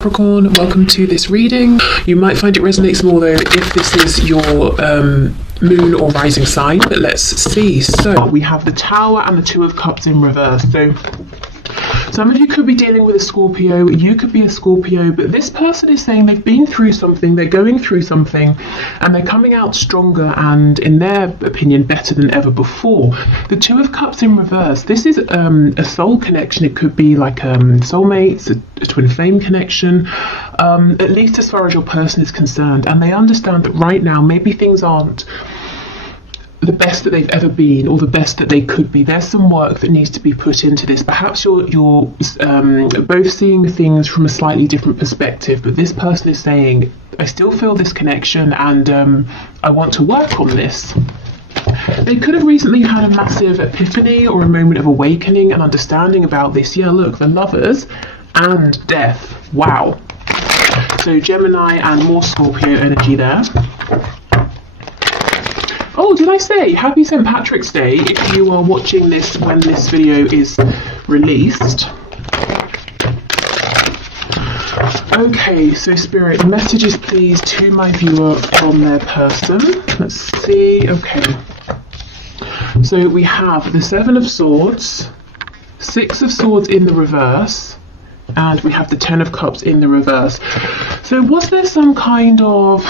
Capricorn, welcome to this reading. You might find it resonates more though if this is your moon or rising sign, but let's see. So we have the Tower and the Two of Cups in reverse. So some of you could be dealing with a Scorpio, you could be a Scorpio, but this person is saying they've been through something, they're going through something, and they're coming out stronger and, in their opinion, better than ever before. The Two of Cups in reverse, this is a soul connection. It could be like soulmates, a twin flame connection, at least as far as your person is concerned. And they understand that right now, maybe things aren't the best that they've ever been or the best that they could be. There's some work that needs to be put into this. Perhaps you're both seeing things from a slightly different perspective, but this person is saying, I still feel this connection and I want to work on this. They could have recently had a massive epiphany or a moment of awakening and understanding about this. Yeah, look, the Lovers and Death. Wow. So Gemini and more Scorpio energy there. Oh, did I say happy St. Patrick's Day if you are watching this when this video is released. Okay, so Spirit, messages please to my viewer from their person. Let's see. Okay. So we have the Seven of Swords, Six of Swords in the reverse, and we have the Ten of Cups in the reverse. So was there some kind of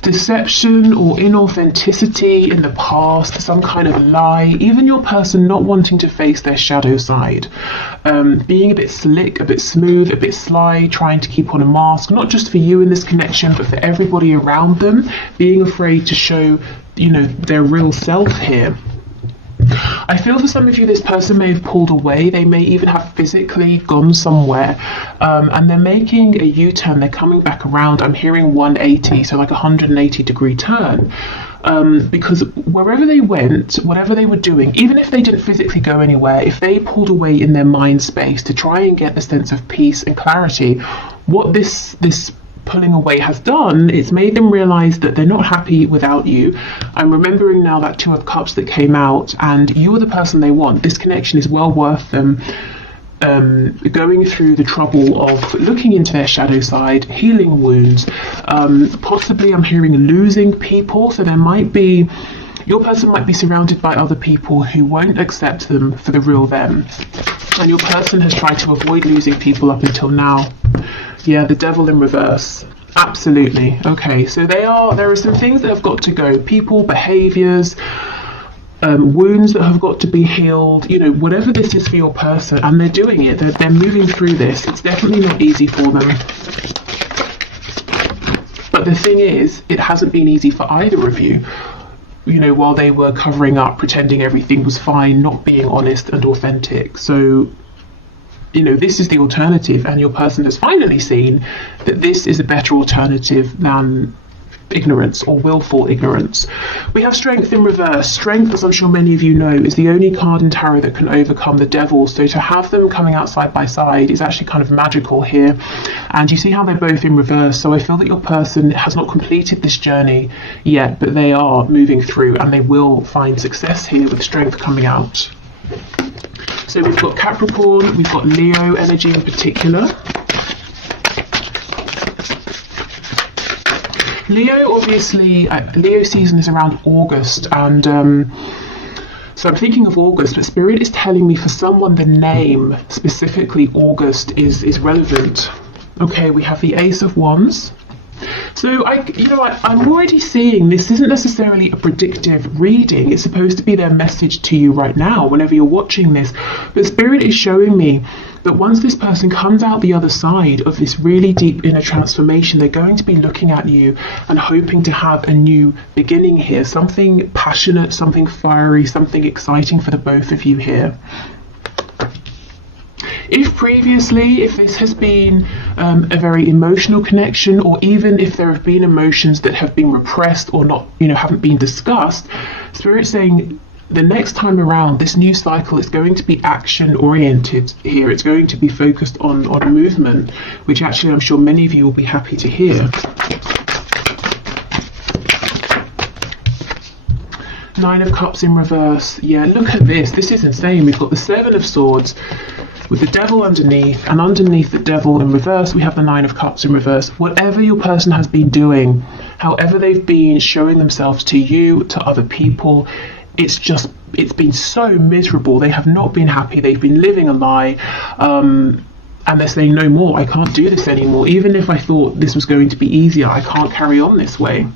deception or inauthenticity in the past, some kind of lie, even your person not wanting to face their shadow side, being a bit slick, a bit smooth, a bit sly, trying to keep on a mask, not just for you in this connection, but for everybody around them, being afraid to show, you know, their real self here. I feel for some of you, this person may have pulled away. They may even have physically gone somewhere, and they're making a U-turn. They're coming back around. I'm hearing 180, so like a 180-degree turn, because wherever they went, whatever they were doing, even if they didn't physically go anywhere, if they pulled away in their mind space to try and get a sense of peace and clarity, what this pulling away has done, it's made them realize that they're not happy without you. I'm remembering now that Two of Cups that came out, and you are the person they want. This connection is well worth them going through the trouble of looking into their shadow side, healing wounds, possibly I'm hearing losing people. So there might be, your person might be surrounded by other people who won't accept them for the real them, and your person has tried to avoid losing people up until now. Yeah, the Devil in reverse. Absolutely. Okay, so there are some things that have got to go. People, behaviors, wounds that have got to be healed, you know, whatever this is for your person, and they're doing it. They're moving through this. It's definitely not easy for them. But the thing is, it hasn't been easy for either of you. You know, while they were covering up, pretending everything was fine, not being honest and authentic. So, you know, this is the alternative, and your person has finally seen that this is a better alternative than ignorance or willful ignorance. We have Strength in reverse. Strength, as I'm sure many of you know, is the only card in tarot that can overcome the devil. So to have them coming out side by side is actually kind of magical here. And you see how they're both in reverse. So I feel that your person has not completed this journey yet, but they are moving through, and they will find success here with Strength coming out. So we've got Capricorn, we've got Leo energy in particular. Leo, obviously, Leo season is around August, and so I'm thinking of August, but Spirit is telling me for someone the name, specifically August, is relevant. Okay, we have the Ace of Wands. So I'm already seeing this isn't necessarily a predictive reading. It's supposed to be their message to you right now, whenever you're watching this. But Spirit is showing me that once this person comes out the other side of this really deep inner transformation, they're going to be looking at you and hoping to have a new beginning here. Something passionate, something fiery, something exciting for the both of you here. If previously, if this has been a very emotional connection, or even if there have been emotions that have been repressed or not, you know, haven't been discussed, Spirit's saying the next time around, this new cycle is going to be action oriented here. It's going to be focused on movement, which actually I'm sure many of you will be happy to hear. Nine of Cups in reverse. Yeah, look at this. This is insane. We've got the Seven of Swords, with the devil underneath, and underneath the devil in reverse we have the Nine of Cups in reverse. Whatever your person has been doing, however they've been showing themselves to you, to other people, it's been so miserable. They have not been happy. They've been living a lie, and they're saying, no more, I can't do this anymore. Even if I thought this was going to be easier, I can't carry on this way.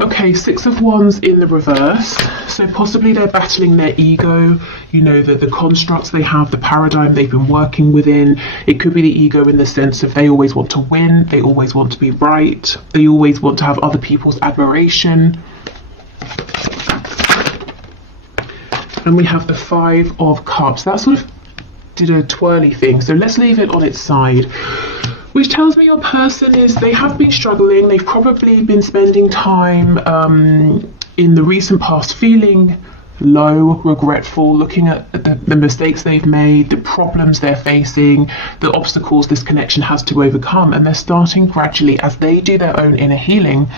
Okay, Six of Wands in the reverse. So possibly they're battling their ego, you know, the constructs they have, the paradigm they've been working within. It could be the ego in the sense of they always want to win, they always want to be right, they always want to have other people's admiration. And we have the Five of Cups. That sort of did a twirly thing, so let's leave it on its side. Which tells me your person they have been struggling. They've probably been spending time in the recent past feeling low, regretful, looking at the mistakes they've made, the problems they're facing, the obstacles this connection has to overcome. And they're starting gradually, as they do their own inner healing,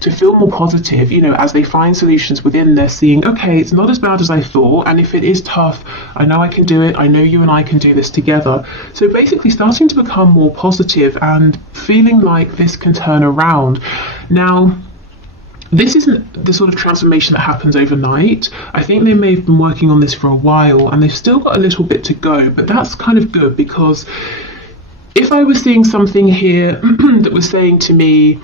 to feel more positive. You know, as they find solutions within, they're seeing, okay, it's not as bad as I thought, and if it is tough, I know I can do it, I know you and I can do this together. So basically starting to become more positive and feeling like this can turn around. Now, this isn't the sort of transformation that happens overnight. I think they may have been working on this for a while, and they've still got a little bit to go, but that's kind of good, because if I was seeing something here that was saying to me,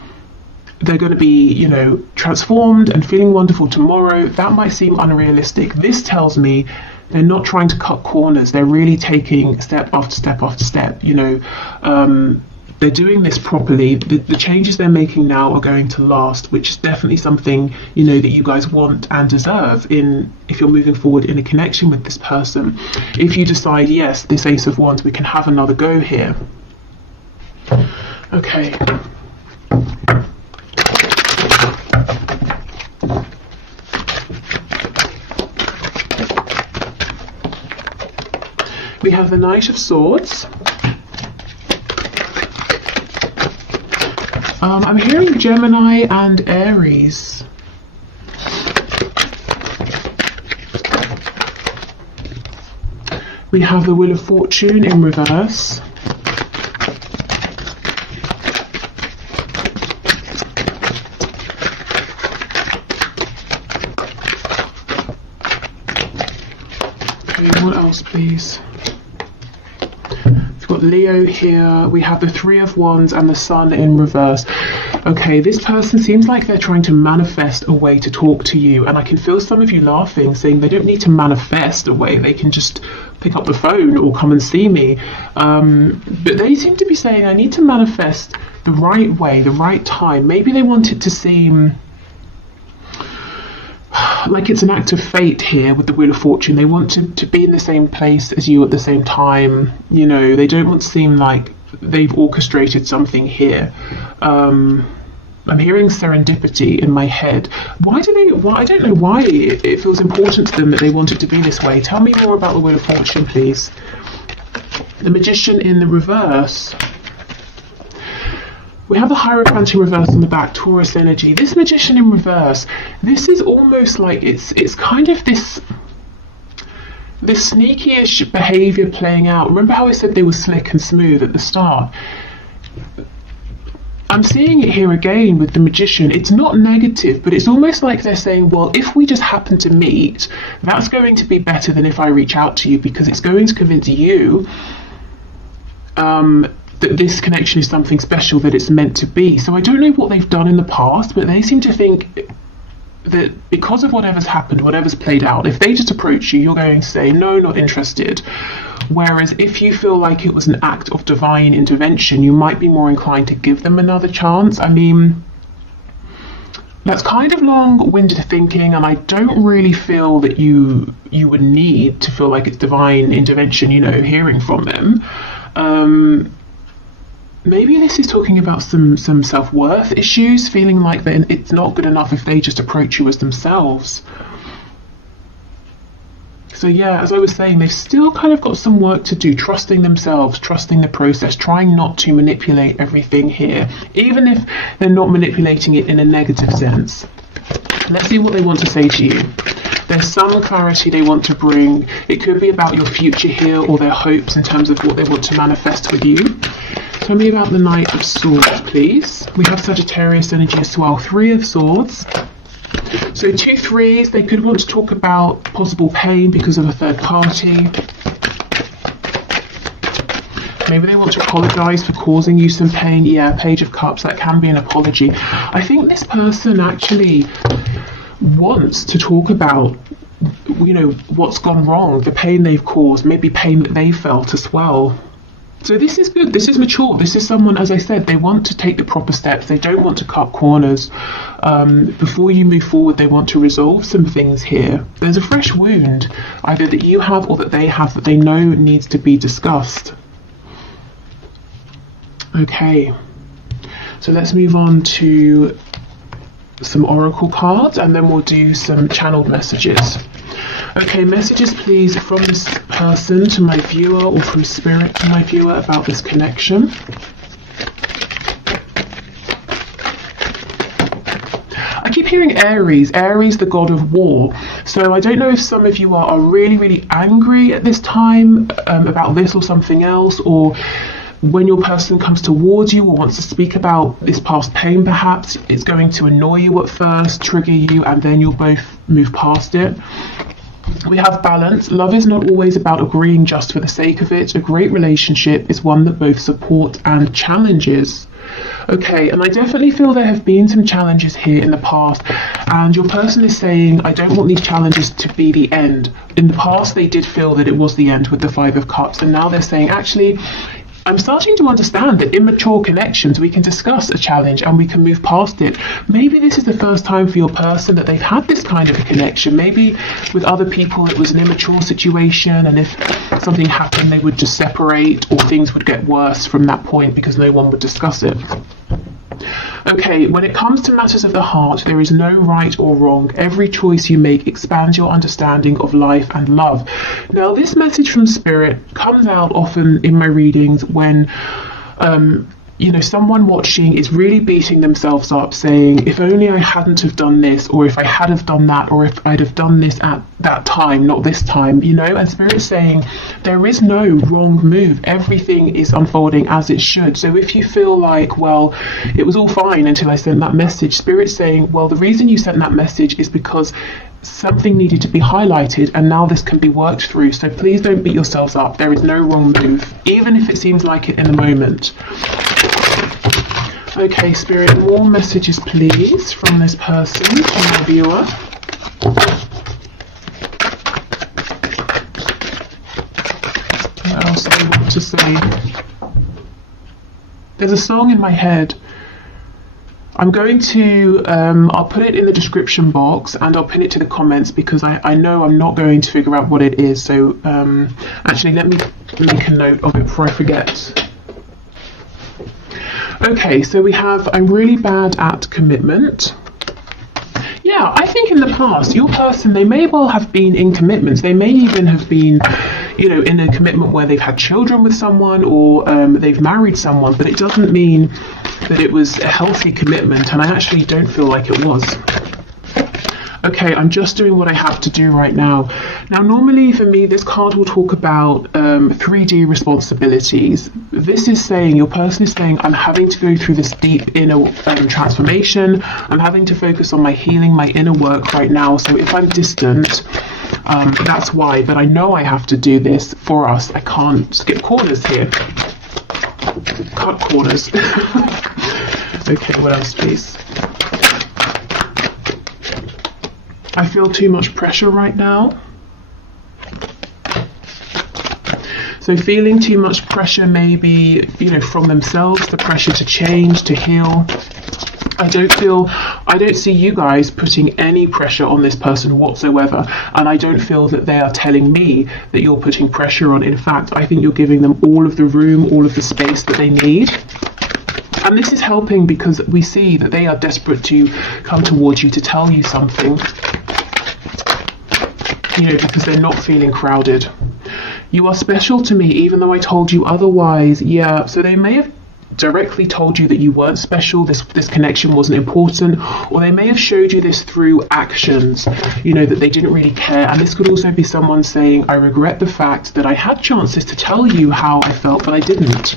they're going to be, you know, transformed and feeling wonderful tomorrow, that might seem unrealistic. This tells me they're not trying to cut corners. They're really taking step after step after step. You know, they're doing this properly. The changes they're making now are going to last, which is definitely something, you know, that you guys want and deserve if you're moving forward in a connection with this person. If you decide, yes, this Ace of Wands, we can have another go here. Okay. We have the Knight of Swords. I'm hearing Gemini and Aries. We have the Wheel of Fortune in reverse. Okay, what else, please? We've got Leo here. We have the Three of Wands and the Sun in reverse. Okay, this person seems like they're trying to manifest a way to talk to you, and I can feel some of you laughing, saying they don't need to manifest a way, they can just pick up the phone or come and see me. But they seem to be saying, I need to manifest the right way, the right time. Maybe they want it to seem like it's an act of fate here with the Wheel of Fortune. They want to be in the same place as you at the same time. You know, they don't want to seem like they've orchestrated something here. I'm hearing serendipity in my head. I don't know why it feels important to them that they want it to be this way. Tell me more about the Wheel of Fortune, please. The Magician in the reverse. We have the Hierophant in reverse on the back, Taurus energy. This Magician in reverse, this is almost like it's kind of this sneaky-ish behavior playing out. Remember how I said they were slick and smooth at the start? I'm seeing it here again with the Magician. It's not negative, but it's almost like they're saying, well, if we just happen to meet, that's going to be better than if I reach out to you, because it's going to convince you that this connection is something special, that it's meant to be. So I don't know what they've done in the past, but they seem to think that because of whatever's happened, whatever's played out, if they just approach you, you're going to say, no, not interested. Whereas if you feel like it was an act of divine intervention, you might be more inclined to give them another chance. I mean, that's kind of long-winded thinking, and I don't really feel that you would need to feel like it's divine intervention, you know, hearing from them. Maybe this is talking about some self-worth issues, feeling like that it's not good enough if they just approach you as themselves. So yeah, as I was saying, they've still kind of got some work to do, trusting themselves, trusting the process, trying not to manipulate everything here, even if they're not manipulating it in a negative sense. Let's see what they want to say to you. There's some clarity they want to bring. It could be about your future here or their hopes in terms of what they want to manifest with you. Tell me about the Knight of Swords, please. We have Sagittarius energy as well. 3 of Swords. So 2 threes, they could want to talk about possible pain because of a third party. Maybe they want to apologise for causing you some pain. Yeah, Page of Cups, that can be an apology. I think this person actually wants to talk about, you know, what's gone wrong, the pain they've caused, maybe pain that they felt as well. So this is good, this is mature, this is someone, as I said, they want to take the proper steps, they don't want to cut corners. Before you move forward, they want to resolve some things here. There's a fresh wound, either that you have or that they have, that they know needs to be discussed. Okay, so let's move on to some oracle cards and then we'll do some channeled messages. Okay, messages please from this person to my viewer or from spirit to my viewer about this connection. I keep hearing Aries, Aries the god of war. So I don't know if some of you are really angry at this time about this or something else, or when your person comes towards you or wants to speak about this past pain, perhaps it's going to annoy you at first, trigger you, and then you'll both move past it. We have balance. Love is not always about agreeing just for the sake of it. A great relationship is one that both support and challenges. Okay, and I definitely feel there have been some challenges here in the past, and your person is saying, I don't want these challenges to be the end. In the past, they did feel that it was the end with the 5 of Cups, and now they're saying, actually, I'm starting to understand that in mature connections, we can discuss a challenge and we can move past it. Maybe this is the first time for your person that they've had this kind of a connection. Maybe with other people, it was an immature situation, and if something happened, they would just separate, or things would get worse from that point because no one would discuss it. Okay, when it comes to matters of the heart, there is no right or wrong. Every choice you make expands your understanding of life and love. Now, this message from Spirit comes out often in my readings when you know, someone watching is really beating themselves up saying, if only I hadn't have done this, or if I had have done that, or if I'd have done this at that time, not this time, you know. And Spirit's saying there is no wrong move, everything is unfolding as it should. So if you feel like, well, it was all fine until I sent that message, Spirit's saying, well, the reason you sent that message is because something needed to be highlighted, and now this can be worked through. So please don't beat yourselves up. There is no wrong move, even if it seems like it in the moment. Okay, Spirit, more messages please from this person to my viewer. What else do I want to say? There's a song in my head. I'm going to, I'll put it in the description box and I'll pin it to the comments because I know I'm not going to figure out what it is. So actually, let me make a note of it before I forget. Okay, so we have, I'm really bad at commitment. Yeah, I think in the past, your person, they may well have been in commitments. They may even have been, you know, in a commitment where they've had children with someone, or they've married someone, but it doesn't mean that it was a healthy commitment, and I actually don't feel like it was. Okay, I'm just doing what I have to do right now. Now, normally for me, this card will talk about 3D responsibilities. This is saying, your person is saying, I'm having to go through this deep inner transformation. I'm having to focus on my healing, my inner work right now. So if I'm distant, that's why. But I know I have to do this for us. I can't skip corners here. Cut corners. Okay, what else, please? I feel too much pressure right now. So feeling too much pressure, maybe, you know, from themselves, the pressure to change, to heal. I don't see you guys putting any pressure on this person whatsoever. And I don't feel that they are telling me that you're putting pressure on. In fact, I think you're giving them all of the room, all of the space that they need. And this is helping because we see that they are desperate to come towards you to tell you something. You know, because they're not feeling crowded. You are special to me, even though I told you otherwise. Yeah, so they may have directly told you that you weren't special, this connection wasn't important, or they may have showed you this through actions, you know, that they didn't really care. And this could also be someone saying, I regret the fact that I had chances to tell you how I felt, but I didn't.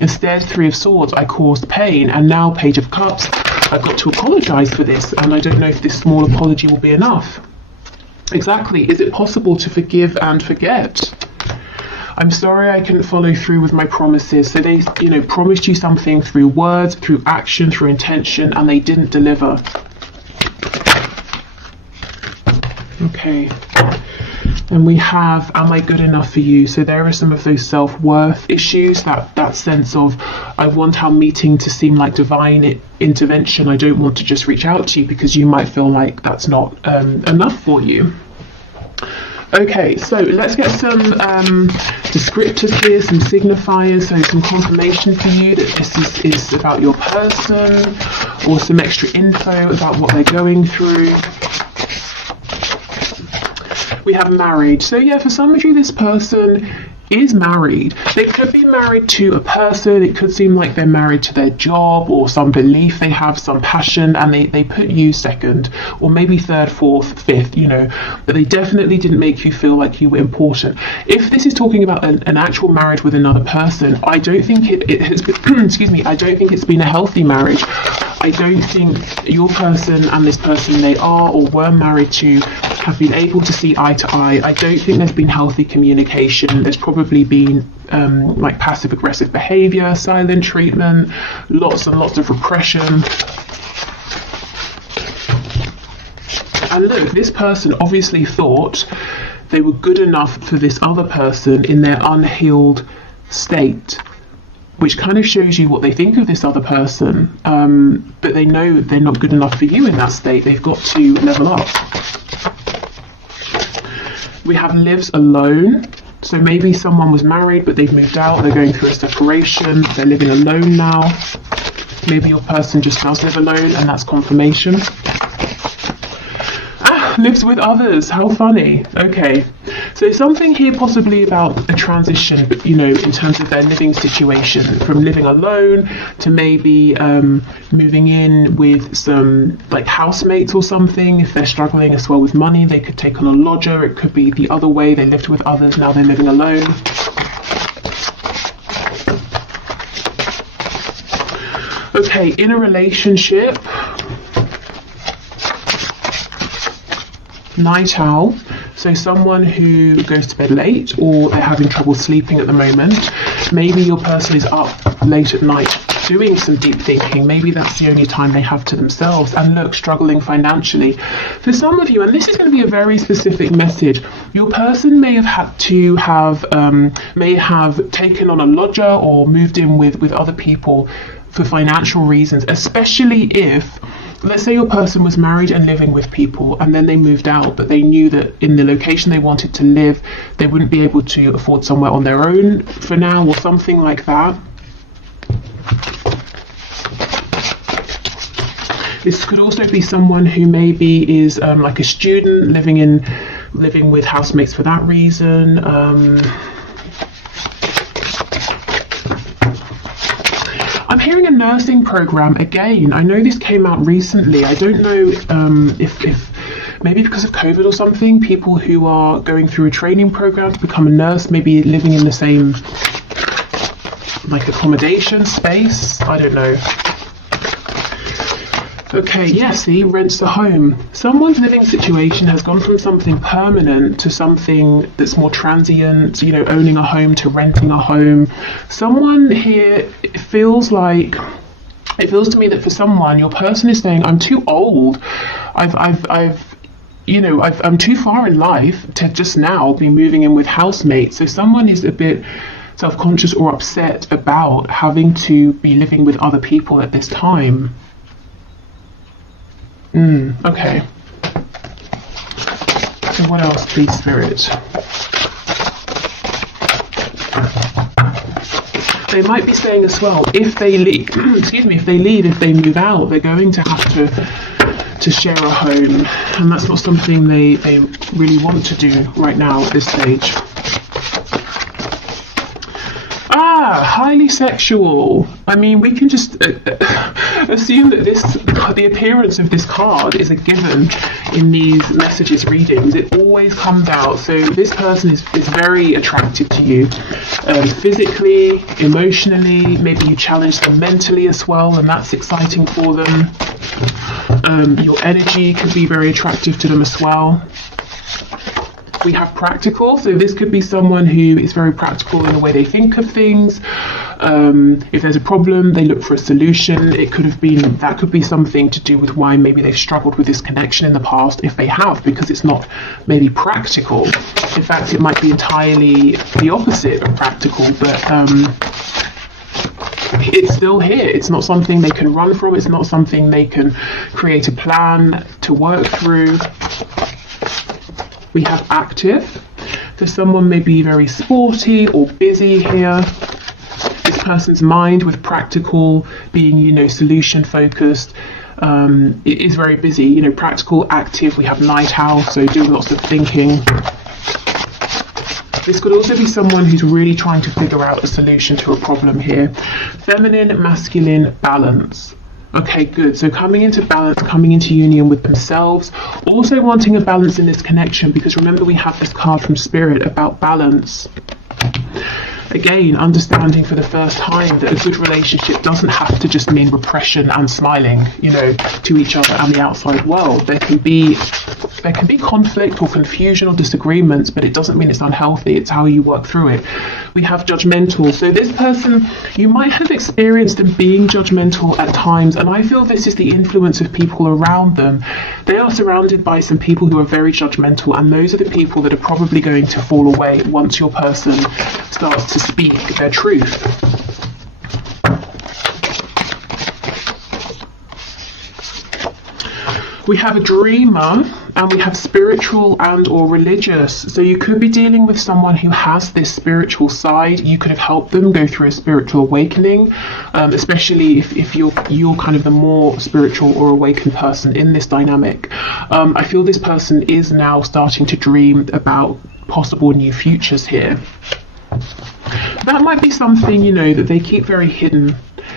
Instead, Three of Swords, I caused pain, and now Page of Cups, I've got to apologise for this, and I don't know if this small apology will be enough. Exactly. Is it possible to forgive and forget? I'm sorry I couldn't follow through with my promises. So they, you know, promised you something through words, through action, through intention, and they didn't deliver. Okay. And we have, am I good enough for you? So there are some of those self-worth issues, that sense of, I want our meeting to seem like divine intervention. I don't want to just reach out to you because you might feel like that's not enough for you. Okay, so let's get some descriptors here, some signifiers, so some confirmation for you that this is about your person, or some extra info about what they're going through. We have married. So yeah, for some of you, this person is married. They could be married to a person. It could seem like they're married to their job or some belief they have, some passion, and they put you second, or maybe third, fourth, fifth, you know, but they definitely didn't make you feel like you were important. If this is talking about an actual marriage with another person, I don't think it has been, excuse me, I don't think it's been a healthy marriage. I don't think your person and this person they are or were married to have been able to see eye to eye. I don't think there's been healthy communication. There's probably been like passive aggressive behavior, silent treatment, lots and lots of repression. And look, this person obviously thought they were good enough for this other person in their unhealed state, which kind of shows you what they think of this other person, but they know they're not good enough for you in that state. They've got to level up. We have lives alone. So maybe someone was married, but they've moved out. They're going through a separation. They're living alone now. Maybe your person just does live alone, and that's confirmation. Lives with others. How funny. Okay. So something here possibly about a transition, but you know, in terms of their living situation, from living alone to maybe moving in with some like housemates or something. If they're struggling as well with money, they could take on a lodger. It could be the other way. They lived with others, now they're living alone. Okay, in a relationship, night owl. So someone who goes to bed late, or they're having trouble sleeping at the moment. Maybe your person is up late at night doing some deep thinking. Maybe that's the only time they have to themselves. And look, struggling financially. For some of you, and this is going to be a very specific message, your person may have had to may have taken on a lodger or moved in with other people for financial reasons, especially if, let's say your person was married and living with people and then they moved out, but they knew that in the location they wanted to live, they wouldn't be able to afford somewhere on their own for now or something like that. This could also be someone who maybe is like a student living with housemates for that reason. I'm hearing a nursing program again. I know this came out recently. I don't know if maybe because of COVID or something, people who are going through a training program to become a nurse, maybe living in the same like accommodation space. I don't know. Okay, yeah, see, rents a home. Someone's living situation has gone from something permanent to something that's more transient, you know, owning a home to renting a home. Someone here, it feels to me that for someone, your person is saying, I'm too old. I'm too far in life to just now be moving in with housemates. So someone is a bit self-conscious or upset about having to be living with other people at this time. Okay. So what else, please, Spirit? They might be saying as well, if they leave, if they move out, they're going to have to share a home, and that's not something they really want to do right now at this stage. Yeah, highly sexual. I mean, we can just assume that the appearance of this card is a given in these messages readings. It always comes out. So this person is very attractive to you, physically, emotionally. Maybe you challenge them mentally as well, and that's exciting for them. Your energy could be very attractive to them as well. We have practical, so this could be someone who is very practical in the way they think of things. If there's a problem, they look for a solution. That could be something to do with why maybe they've struggled with this connection in the past, if they have, because it's not maybe practical. In fact, it might be entirely the opposite of practical, but it's still here. It's not something they can run from. It's not something they can create a plan to work through. We have active. So someone may be very sporty or busy here. This person's mind with practical being, solution focused. It is very busy, practical, active. We have night owl, so doing lots of thinking. This could also be someone who's really trying to figure out a solution to a problem here. Feminine, masculine, balance. Okay, good. So coming into balance, coming into union with themselves, also wanting a balance in this connection, because remember we have this card from Spirit about balance. Again, understanding for the first time that a good relationship doesn't have to just mean repression and smiling, to each other and the outside world. There can be conflict or confusion or disagreements, but it doesn't mean it's unhealthy. It's how you work through it. We have judgmental. So this person, you might have experienced them being judgmental at times, and I feel this is the influence of people around them. They are surrounded by some people who are very judgmental, and those are the people that are probably going to fall away once your person starts to speak their truth. We have a dreamer, and we have spiritual and or religious. So you could be dealing with someone who has this spiritual side. You could have helped them go through a spiritual awakening, especially if you're kind of the more spiritual or awakened person in this dynamic. I feel this person is now starting to dream about possible new futures here. That might be something, that they keep very hidden.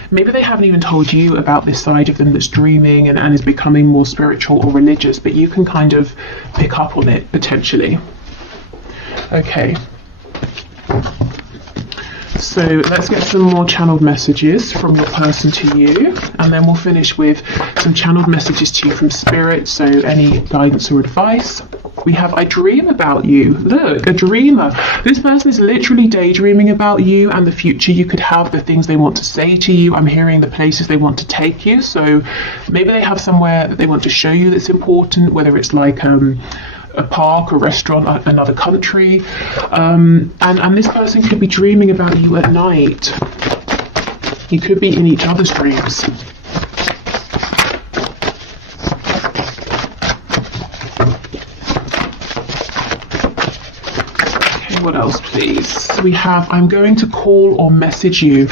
Maybe they haven't even told you about this side of them that's dreaming and is becoming more spiritual or religious, but you can kind of pick up on it potentially. Okay. So let's get some more channeled messages from your person to you, and then we'll finish with some channeled messages to you from Spirit, so any guidance or advice. We have, I dream about you. Look, a dreamer. This person is literally daydreaming about you and the future you could have, the things they want to say to you. I'm hearing the places they want to take you. So maybe they have somewhere that they want to show you that's important, whether it's like a park, a restaurant, another country. And this person could be dreaming about you at night. You could be in each other's dreams. What else, please? We have, I'm going to call or message you.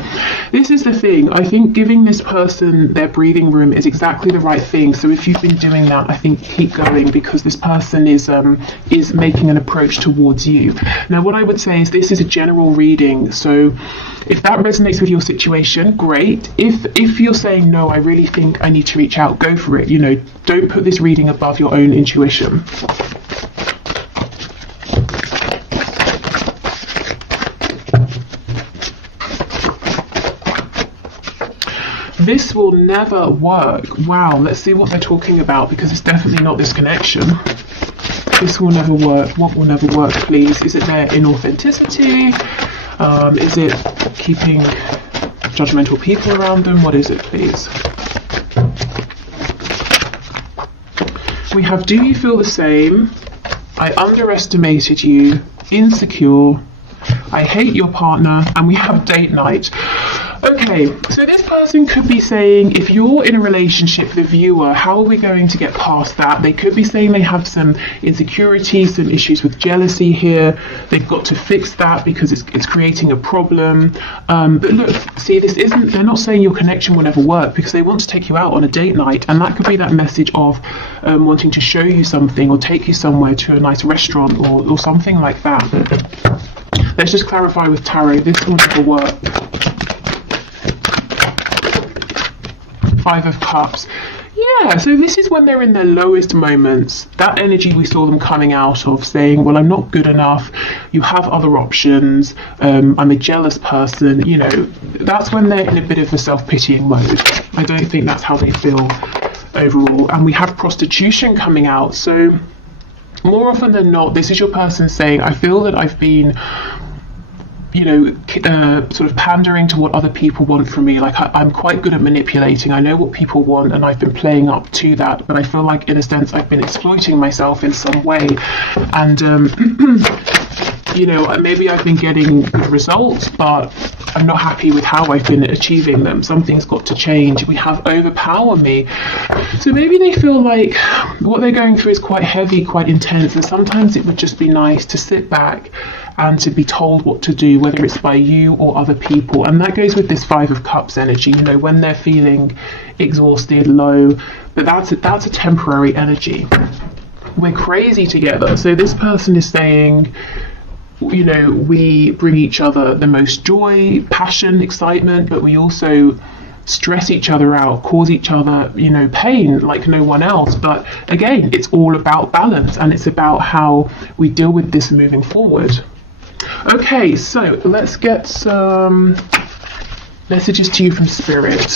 This is the thing. I think giving this person their breathing room is exactly the right thing. So if you've been doing that, I think keep going, because this person is making an approach towards you. Now, what I would say is this is a general reading. So if that resonates with your situation, great. If you're saying, no, I really think I need to reach out, go for it. Don't put this reading above your own intuition. This will never work. Wow, let's see what they're talking about, because it's definitely not this connection. This will never work. What will never work, please? Is it their inauthenticity? Is it keeping judgmental people around them? What is it, please? We have, do you feel the same? I underestimated you. Insecure. I hate your partner. And we have date night. Okay, so this person could be saying, if you're in a relationship, the viewer, how are we going to get past that? They could be saying they have some insecurities, some issues with jealousy here. They've got to fix that because it's creating a problem. But look, see, they're not saying your connection will never work, because they want to take you out on a date night. And that could be that message of wanting to show you something or take you somewhere to a nice restaurant or something like that. Let's just clarify with tarot, this will never work. Five of Cups. Yeah, so this is when they're in their lowest moments. That energy we saw them coming out of, saying, well, I'm not good enough, you have other options, I'm a jealous person, you know, that's when they're in a bit of a self-pitying mode. I don't think that's how they feel overall. And we have prostitution coming out, so more often than not, this is your person saying, I feel that I've been, you know, sort of pandering to what other people want from me. Like I'm quite good at manipulating. I know what people want and I've been playing up to that, but I feel like in a sense I've been exploiting myself in some way. And you know, maybe I've been getting good results, but I'm not happy with how I've been achieving them. Something's got to change. We have overpower me. So maybe they feel like what they're going through is quite heavy, quite intense, and sometimes it would just be nice to sit back and to be told what to do, whether it's by you or other people. And that goes with this Five of Cups energy, you know, when they're feeling exhausted, low, but that's a temporary energy. We're crazy together. So this person is saying, you know, we bring each other the most joy, passion, excitement, but we also stress each other out, cause each other, you know, pain like no one else. But again, it's all about balance, and it's about how we deal with this moving forward. Okay, so let's get some messages to you from Spirit.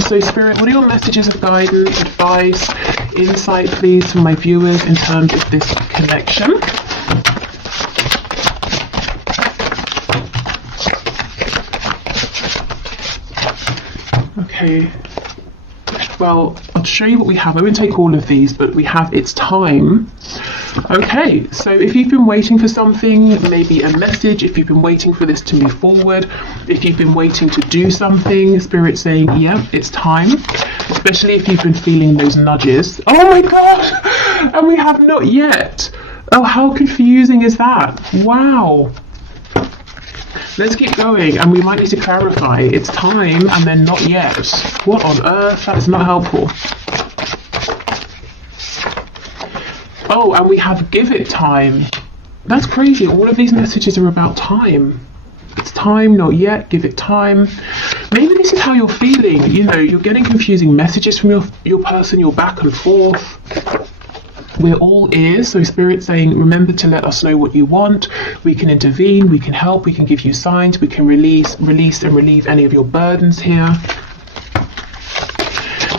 So Spirit, what are your messages of guidance, advice, insight, please, for my viewers in terms of this connection? Okay, well, I'll show you what we have. I won't take all of these, but we have It's Time. Okay, so if you've been waiting for something, maybe a message, if you've been waiting for this to move forward, if you've been waiting to do something, Spirit saying, yeah, it's time. Especially if you've been feeling those nudges. Oh my God! And we have not yet. Oh, how confusing is that? Wow. Let's keep going, and we might need to clarify. It's time and then not yet. What on earth? That's not helpful. Oh, and we have give it time. That's crazy. All of these messages are about time. It's time, not yet, give it time. Maybe this is how you're feeling. You know, you're getting confusing messages from your person, you're back and forth. We're all ears, so Spirit saying, remember to let us know what you want. We can intervene, we can help, we can give you signs, we can release and relieve any of your burdens here.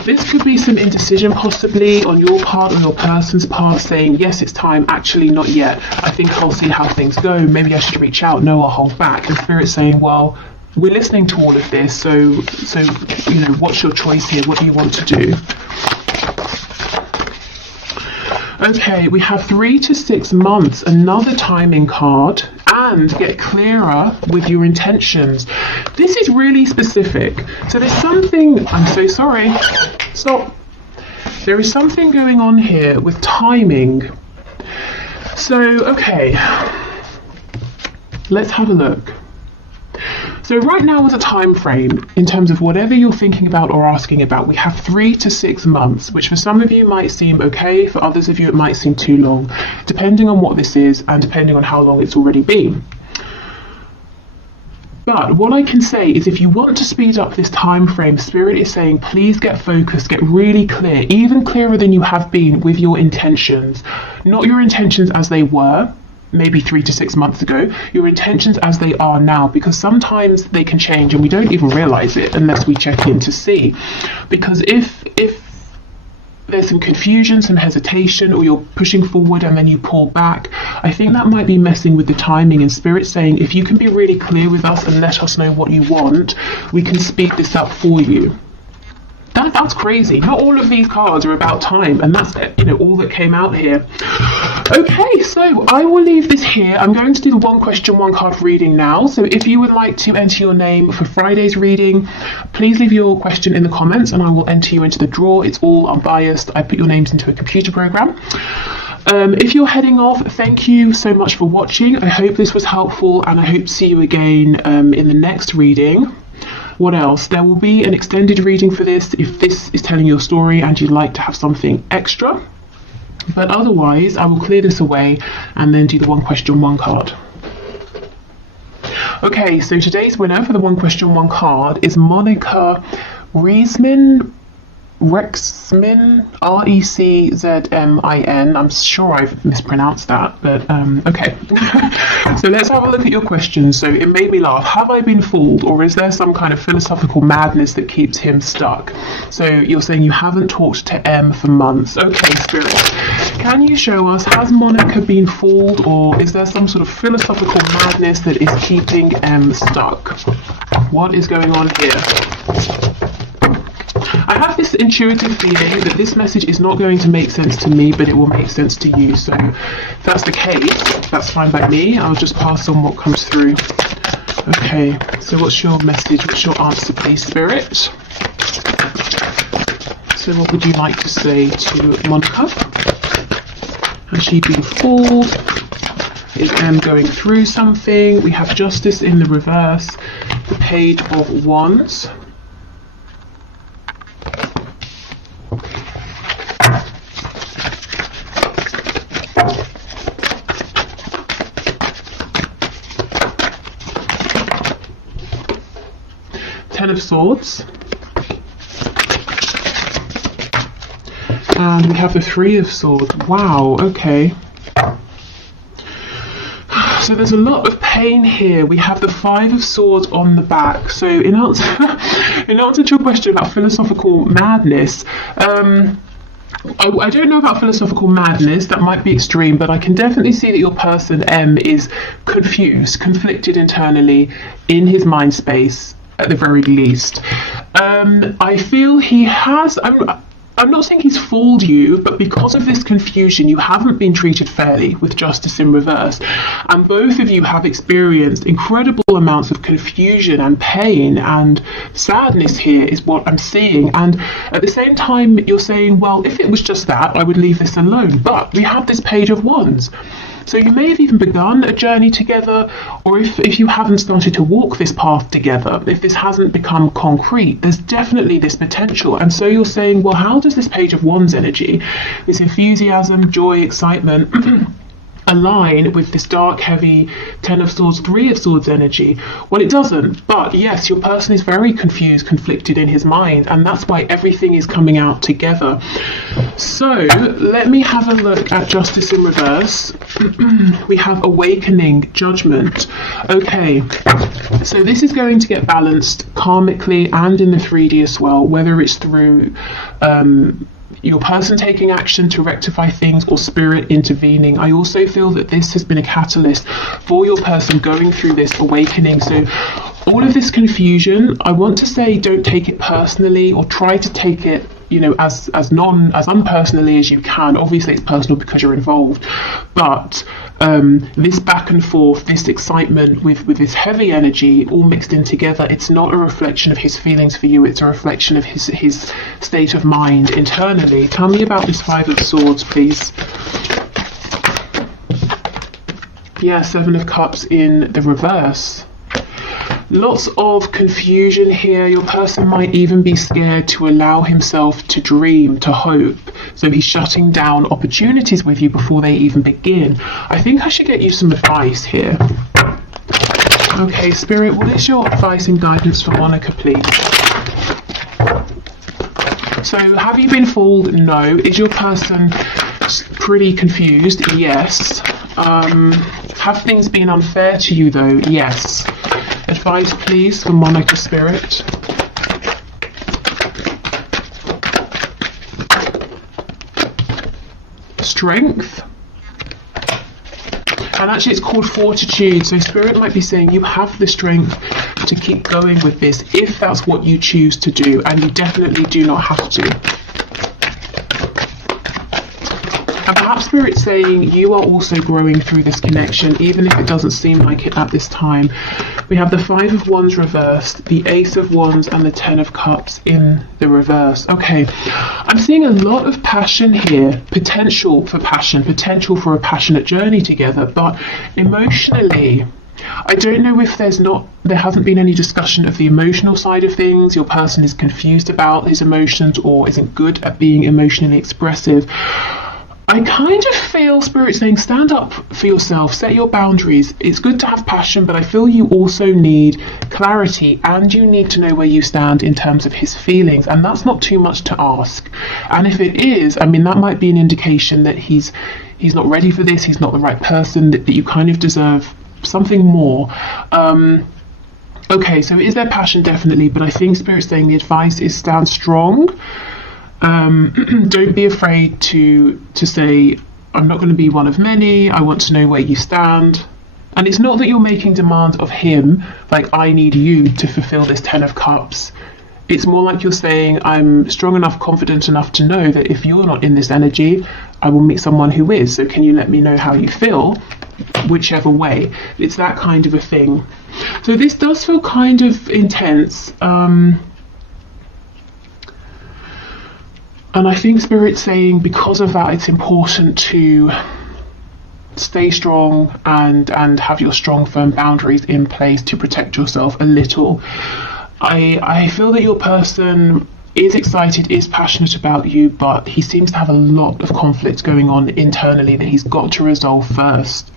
This could be some indecision possibly on your part or your person's part, saying, yes, it's time, actually not yet. I think I'll see how things go. Maybe I should reach out. No, I'll hold back. And Spirit saying, well, we're listening to all of this, so you know, what's your choice here? What do you want to do? Okay, we have 3 to 6 months, another timing card, and get clearer with your intentions. This is really specific. So there's something, I'm so sorry, stop. There is something going on here with timing. So, okay, let's have a look. So right now is a time frame in terms of whatever you're thinking about or asking about. We have 3 to 6 months, which for some of you might seem okay, for others of you it might seem too long, depending on what this is and depending on how long it's already been. But what I can say is if you want to speed up this time frame, Spirit is saying please get focused, get really clear, even clearer than you have been with your intentions. Not your intentions as they were, maybe 3 to 6 months ago, your intentions as they are now, because sometimes they can change and we don't even realize it unless we check in to see. Because if there's some confusion, some hesitation, or you're pushing forward and then you pull back, I think that might be messing with the timing. And Spirit saying if you can be really clear with us and let us know what you want, we can speed this up for you. That's crazy. Not all of these cards are about time, and that's, you know, all that came out here. Okay, so I will leave this here. I'm going to do the 1 question, 1 card reading now. So if you would like to enter your name for Friday's reading, please leave your question in the comments and I will enter you into the draw. It's all unbiased. I put your names into a computer program. If you're heading off, thank you so much for watching. I hope this was helpful, and I hope to see you again in the next reading. What else? There will be an extended reading for this if this is telling your story and you'd like to have something extra. But otherwise, I will clear this away and then do the 1 question, 1 card. Okay, so today's winner for the 1 question, 1 card is Monica Riesman. Rexmin, Reczmin. I'm sure I've mispronounced that, but okay. So let's have a look at your questions. So it made me laugh. Have I been fooled, or is there some kind of philosophical madness that keeps him stuck? So you're saying you haven't talked to M for months. Okay, Spirit. Can you show us, has Monica been fooled, or is there some sort of philosophical madness that is keeping M stuck? What is going on here? I have this intuitive feeling that this message is not going to make sense to me, but it will make sense to you. So if that's the case, that's fine by me. I'll just pass on what comes through. Okay, so what's your message? What's your answer, please, Spirit? So what would you like to say to Monica? Has she been fooled? Is M going through something? We have Justice in the reverse, the Page of Wands. Ten of Swords, and we have the Three of Swords. Wow, okay. So there's a lot of pain here. We have the Five of Swords on the back. So in answer to your question about philosophical madness, I don't know about philosophical madness, that might be extreme, but I can definitely see that your person M is confused, conflicted internally in his mind space. At the very least, I feel he has. I'm not saying he's fooled you, but because of this confusion, you haven't been treated fairly with Justice in reverse, and both of you have experienced incredible amounts of confusion and pain and sadness. Here is what I'm seeing, and at the same time, you're saying, well, if it was just that, I would leave this alone. But we have this Page of Wands. So you may have even begun a journey together, or if you haven't started to walk this path together, if this hasn't become concrete, there's definitely this potential. And so you're saying, well, how does this Page of Wands energy, this enthusiasm, joy, excitement, align with this dark, heavy Ten of Swords, Three of Swords energy? Well, it doesn't. But yes, your person is very confused, conflicted in his mind, and that's why everything is coming out together. So let me have a look at Justice in reverse. We have Awakening, Judgment. Okay, so this is going to get balanced karmically and in the 3D as well, whether it's through your person taking action to rectify things or Spirit intervening. I also feel that this has been a catalyst for your person going through this awakening. So all of this confusion, I want to say, don't take it personally, or try to take it, you know, as unpersonally as you can. Obviously it's personal because you're involved, but this back and forth, this excitement with this heavy energy all mixed in together, it's not a reflection of his feelings for you, it's a reflection of his state of mind internally. Tell me about this Five of Swords, please. Yeah, Seven of Cups in the reverse. Lots of confusion here. Your person might even be scared to allow himself to dream, to hope. So he's shutting down opportunities with you before they even begin. I think I should get you some advice here. Okay, Spirit, what is your advice and guidance for Monica, please? So have you been fooled? No. Is your person pretty confused? Yes. Have things been unfair to you though? Yes. Advice, please, for Monica, Spirit. Strength. And actually it's called Fortitude. So Spirit might be saying you have the strength to keep going with this if that's what you choose to do, and you definitely do not have to. And perhaps Spirit's saying you are also growing through this connection, even if it doesn't seem like it at this time. We have the Five of Wands reversed, the Ace of Wands, and the Ten of Cups in the reverse. Okay, I'm seeing a lot of passion here, potential for passion, potential for a passionate journey together, but emotionally, I don't know if there hasn't been any discussion of the emotional side of things. Your person is confused about his emotions or isn't good at being emotionally expressive. I kind of feel Spirit saying stand up for yourself, set your boundaries. It's good to have passion, but I feel you also need clarity, and you need to know where you stand in terms of his feelings, and that's not too much to ask. And if it is, I mean, that might be an indication that he's not ready for this, he's not the right person, that you kind of deserve something more. Okay, so is there passion? Definitely, but I think Spirit's saying the advice is stand strong. Don't be afraid to say, I'm not going to be one of many, I want to know where you stand. And it's not that you're making demands of him, like, I need you to fulfill this 10 of Cups. It's more like you're saying, I'm strong enough, confident enough to know that if you're not in this energy, I will meet someone who is. So can you let me know how you feel? Whichever way. It's that kind of a thing. So this does feel kind of intense. And I think Spirit's saying because of that, it's important to stay strong and have your strong, firm boundaries in place to protect yourself a little. I feel that your person is excited, is passionate about you, but he seems to have a lot of conflict going on internally that he's got to resolve first.